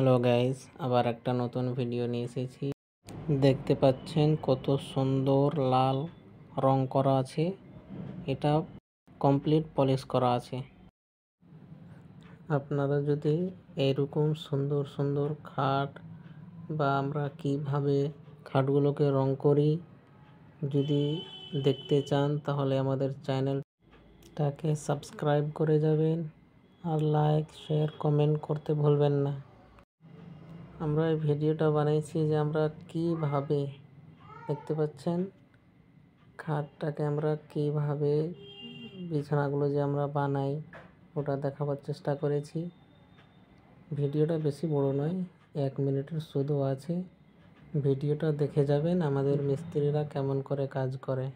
Hello guys, আবার একটা নতুন ভিডিও নিয়ে এসেছি। দেখতে পাচ্ছেন কত সুন্দর লাল রং করা আছে। এটা কমপ্লিট পলিশ করা আছে। আপনারা যদি এইরকম সুন্দর সুন্দর খাট বা আমরা কিভাবে খাটগুলোকে রং করি যদি দেখতে চান, তাহলে আমাদের চ্যানেলটাকে সাবস্ক্রাইব করে যাবেন আর লাইক শেয়ার কমেন্ট করতে ভুলবেন না। আমরা এই ভিডিওটা বানাইছি যে আমরা কিভাবে, দেখতে পাচ্ছেন খাটটাকে আমরা কিভাবে বিছানাগুলো যে আমরা বানাই ওটা দেখাবার চেষ্টা করেছি। ভিডিওটা বেশি বড় নয়, 1 মিনিটের শুধু আছে। ভিডিওটা দেখে যাবেন আমাদের মিস্ত্রিরা কেমন করে কাজ করে।